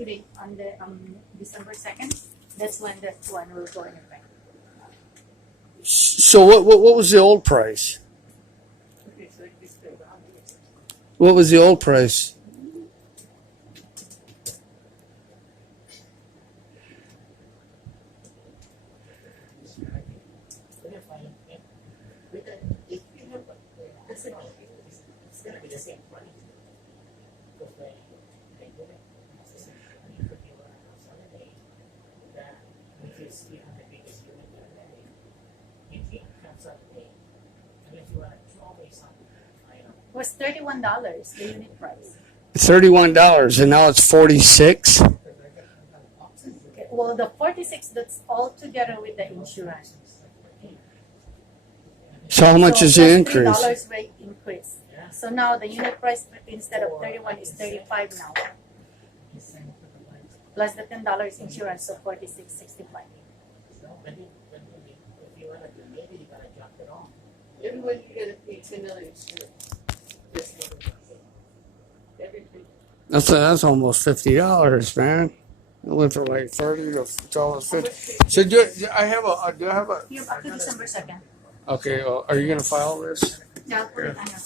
due date on the December 2nd, that's when that one will go in effect. So what was the old price? What was the old price? It's gonna be the same money. Because they do it. That which is the biggest unit that if you have something, and if you want to throw away something, It was $31, the unit price. $31, and now it's 46. Okay, well, the 46, that's all together with the insurance. So how much is the plus increase? $3 rate increase. So now the unit price instead of 31 is 35 now. Plus the $10 insurance, so 46.65. but if you want to do, maybe you gotta drop it off. Everybody you gotta pay $10 insurance. Everything. That's almost $50, man. It went from like 30 to almost 50. So do I have a? You have up to December 2nd. Okay, well, are you gonna file this? Yeah, I'll put it on your